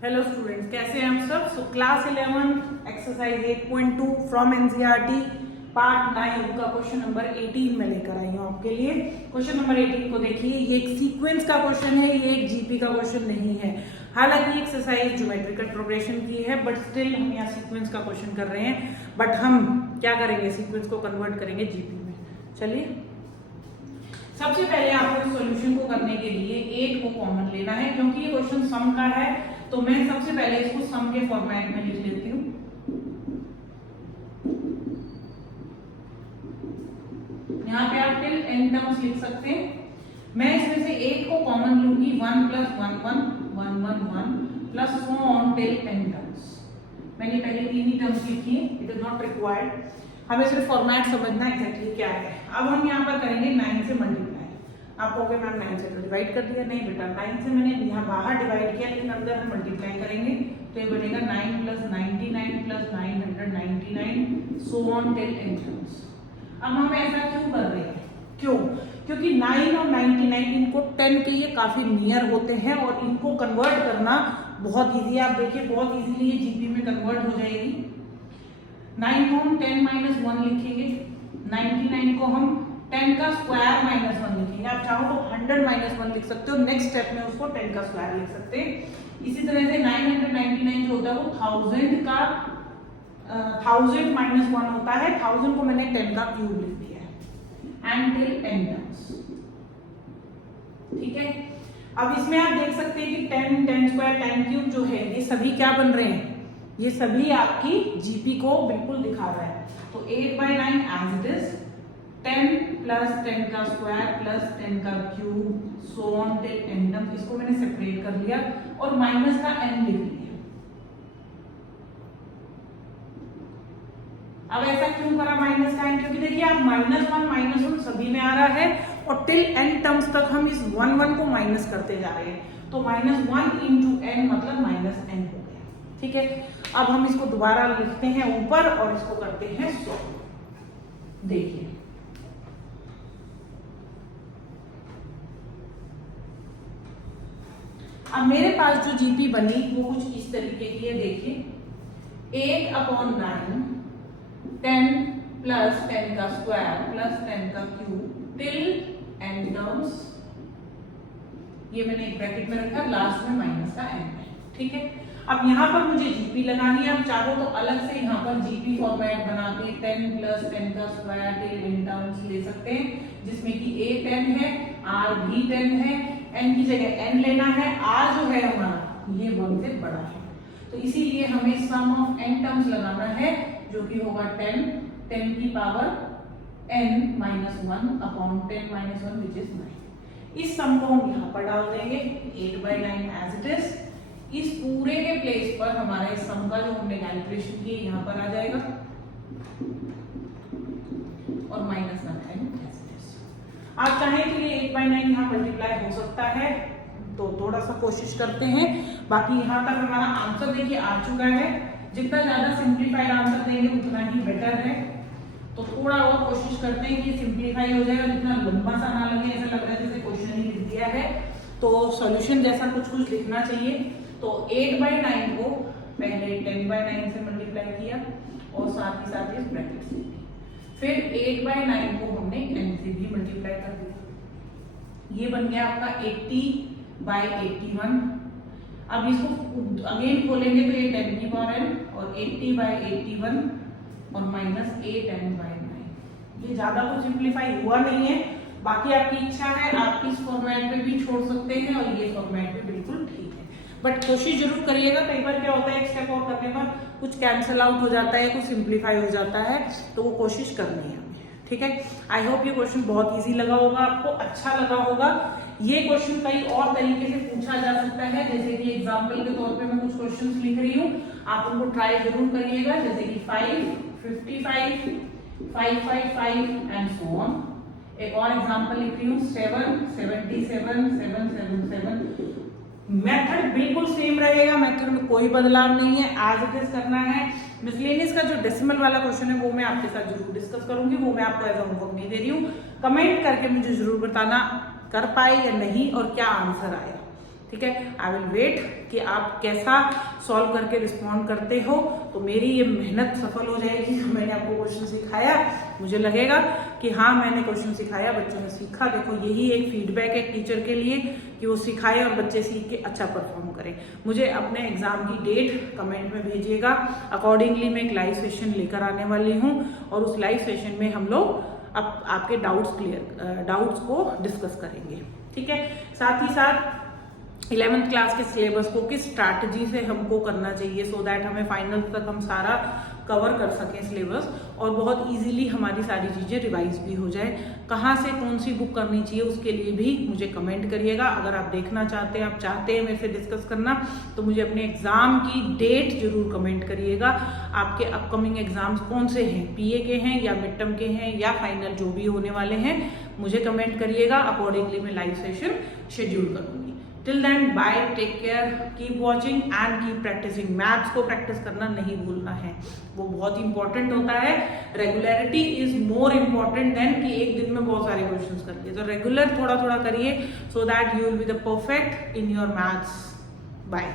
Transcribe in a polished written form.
Hello students, कैसे हैं हम सब। So class 11 exercise 8.2 from NCERT part 9 का क्वेश्चन नंबर 18 में लेकर आई हूँ आपके लिए। क्वेश्चन नंबर 18 को देखिए, ये एक सीक्वेंस का क्वेश्चन है, ये एक जीपी का क्वेश्चन नहीं है। हालांकि एक्सरसाइज ज्योमेट्रिकल प्रोग्रेशन की है, बट स्टिल हम यहाँ सीक्वेंस का क्वेश्चन कर रहे हैं। बट हम क्या करेंगे, सीक्वेंस को कन्वर्ट करेंगे जीपी में। चलिए, सबसे पहले आपको इस सॉल्यूशन को करने के लिए 8 को कॉमन लेना है, क्योंकि ये क्वेश्चन सम का है। तो मैं सबसे पहले इसको सम के फॉर्मेट में लिख लेती हूँ। यहाँ पे आप टिल एन टर्म्स लिख सकते हैं। मैं इसमें से 8 को कॉमन लूंगी, 1 + 1 1 1 1 1 plus so on till n terms. मैंने पहले 3 ही टर्म्स लिखी है, इट इज नॉट रिक्वायर्ड। हमें सिर्फ फॉर्मेट समझना है एग्जैक्टली क्या है। अब हम यहाँ पर करेंगे 9 से मल्टीप्लाई। आप कहोगे मैम 9 से तो डिवाइड कर दिया। नहीं बेटा, 9 से मैंने यहाँ बाहर डिवाइड किया, लेकिन अंदर हम मल्टीप्लाई करेंगे। तो ये बनेगा 9 + 99 + 999 so on till n terms. अब हम ऐसा क्यों कर रहे हैं? क्यों? क्योंकि 9 और 99 इनको 10 के ये काफी नियर होते हैं और इनको कन्वर्ट करना बहुत ईजी है। आप देखिए, बहुत इजीली ये जीपी में कन्वर्ट हो जाएगी। 9 को हम 10 - 1 लिखेंगे, 99 को हम 10 का स्क्वायर -1 लिखेंगे। आप चाहो तो 100 - 1 लिख सकते हो। नेक्स्ट स्टेप में उसको 10 का स्क्वायर लिख सकते हैं। इसी तरह से 999 जो होता है वो 1000 का 1000 - 1 होता है। 1000 को मैंने 10 का क्यूब लिख दिया है एंड टिल एन टर्म्स। ठीक है, अब इसमें आप देख सकते हैं कि 10 10 स्क्वायर 10 क्यूब जो है, ये सभी क्या बन रहे हैं? ये सभी आपकी जीपी को बिल्कुल दिखा रहा है। तो 8/9 एज इट इज, 10 + 10 का स्क्वायर प्लस 10 का cube so on till n term. इसको मैंने सेपरेट कर लिया और माइनस का n लिख लिया। अब ऐसा क्यों करा माइनस का n? क्योंकि देखिए, आप -1 -1 सभी में आ रहा है और टिल n टर्म्स तक हम इस 1 1 को माइनस करते जा रहे हैं। तो -1 × n मतलब -n हो गया। ठीक है, अब हम इसको दोबारा लिखते हैं ऊपर और इसको करते हैं सॉल्व। देखिए, अब मेरे पास जो जीपी बनी वो कुछ इस तरीके की है। देखिए, 8/9 10 + 10 का स्क्वायर प्लस 10 का क्यूब टिल एन टर्म्स। ये मैंने एक ब्रैकेट में रखा, लास्ट में माइनस का n है। ठीक है, अब यहाँ पर मुझे जीपी लगानी है। आप चाहो तो अलग से यहाँ पर जीपी फॉर्मेट बना के 10 + 10 का स्क्वायर टिल एन टर्म्स ले सकते हैं, जिसमें कि a 10 है, r भी 10 है, n की जगह n लेना है। r जो है हमारा ये 1 से बड़ा है, तो इसीलिए हमें सम ऑफ n टर्म्स लगाना है, जो कि होगा 10 की power n - 1 upon 10 - 1 which is 9। इस सम को हम यहाँ पर डाल देंगे 8/9 एज इट इज। इस पूरे के प्लेस पर हमारा इस सम का जो हमने कैलकुलेशन की यहाँ पर आ जाएगा और माइनस का n एज इट इज। आप चाहें कि ये 8/9 यहाँ मल्टीप्लाई हो सकता है, तो थोड़ा सा कोशिश करते हैं। बाकी यहाँ तक हमारा आंसर देखिए आ चुका है। जितना ज्यादा सिंप्लीफाइड आंसर देंगे उतना ही बेटर है। तो थोड़ा और कोशिश करते हैं कि सिंप्लीफाई हो जाए और जितना लंबा सा ना लगे, ऐसा लग रहा है जैसे क्वेश्चन ही लिख दिया है। तो सॉल्यूशन जैसा कुछ लिखना चाहिए। तो 8/9 को पहले 10/9 से मल्टीप्लाई किया और साथ ही साथ इस ब्रैकेट से, फिर 8/9 को हमने n से भी मल्टीप्लाई कर दिया। ये बन गया आपका 80/81। अब इसको अगेन खोलेंगे तो ये 10 की पावर n और 80/81 और माइनस 8n/9। ये ज्यादा तो सिंप्लीफाई हुआ नहीं है। बाकी आपकी इच्छा है, आप इस फॉर्मेट में भी छोड़ सकते हैं और ये फॉर्मेट में बिल्कुल ठीक है। बट कोशिश जरूर करिएगा। कई बार क्या होता है, एक स्टेप और करने पर कुछ कैंसिल आउट हो जाता है, कुछ सिंप्लीफाई हो जाता है, तो वो कोशिश करनी है हमें। ठीक है, आई होप ये क्वेश्चन बहुत इजी लगा होगा आपको, अच्छा लगा होगा। ये क्वेश्चन कई और तरीके से पूछा जा सकता है, जैसे कि एग्जांपल के तौर पे मैं कुछ क्वेश्चंस लिख रही हूँ, आप उनको ट्राई जरूर करिएगा। जैसे कि 5 55 5 5 5 एंड सो ऑन। एक और एग्जांपल लिख रही हूँ 7 77 7 7 7। मेथड बिल्कुल सेम रहेगा, मेथड में कोई बदलाव नहीं है, एज इट इज करना है। मिसलेनियस का जो डेसिमल वाला क्वेश्चन है वो मैं आपके साथ जरूर डिस्कस करूंगी, वो मैं आपको एज अ होमवर्क नहीं दे रही हूँ। कमेंट करके मुझे जरूर बताना कर पाए या नहीं और क्या आंसर आया। ठीक है। आई विल वेट कि आप कैसा सॉल्व करके रिस्पॉन्ड करते हो, तो मेरी ये मेहनत सफल हो जाएगी। मैंने आपको क्वेश्चन सिखाया, मुझे लगेगा कि हाँ मैंने क्वेश्चन सिखाया, बच्चों ने सीखा। देखो यही एक फीडबैक है टीचर के लिए कि वो सिखाए और बच्चे सीख के अच्छा परफॉर्म करें। मुझे अपने एग्जाम की डेट कमेंट में भेजिएगा, अकॉर्डिंगली मैं एक लाइव सेशन लेकर आने वाली हूँ और उस लाइव सेशन में हम लोग आपके डाउट्स को डिस्कस करेंगे, ठीक है। साथ ही साथ 11th क्लास के सिलेबस को किस स्ट्रैटेजी से हमको करना चाहिए सो दैट हमें फाइनल तक हम सारा कवर कर सकें सिलेबस और बहुत इजीली हमारी सारी चीज़ें रिवाइज भी हो जाए। कहाँ से कौन सी बुक करनी चाहिए उसके लिए भी मुझे कमेंट करिएगा। अगर आप देखना चाहते हैं, आप चाहते हैं मेरे से डिस्कस करना, तो मुझे अपने एग्जाम की डेट जरूर कमेंट करिएगा। आपके अपकमिंग एग्जाम्स कौन से हैं, PA के हैं या मिड टर्म के हैं या फाइनल जो भी होने वाले हैं, मुझे कमेंट करिएगा। अकॉर्डिंगली मैं लाइव सेशन शेड्यूल करूँगी। Till then, bye, take care, keep watching and keep practicing. Maths को प्रैक्टिस करना नहीं भूलना है, वो बहुत इंपॉर्टेंट होता है। Regularity is more important than कि एक दिन में बहुत सारे क्वेश्चंस कर लिए। तो रेगुलर थोड़ा थोड़ा करिए so that you will be the perfect in your maths. Bye.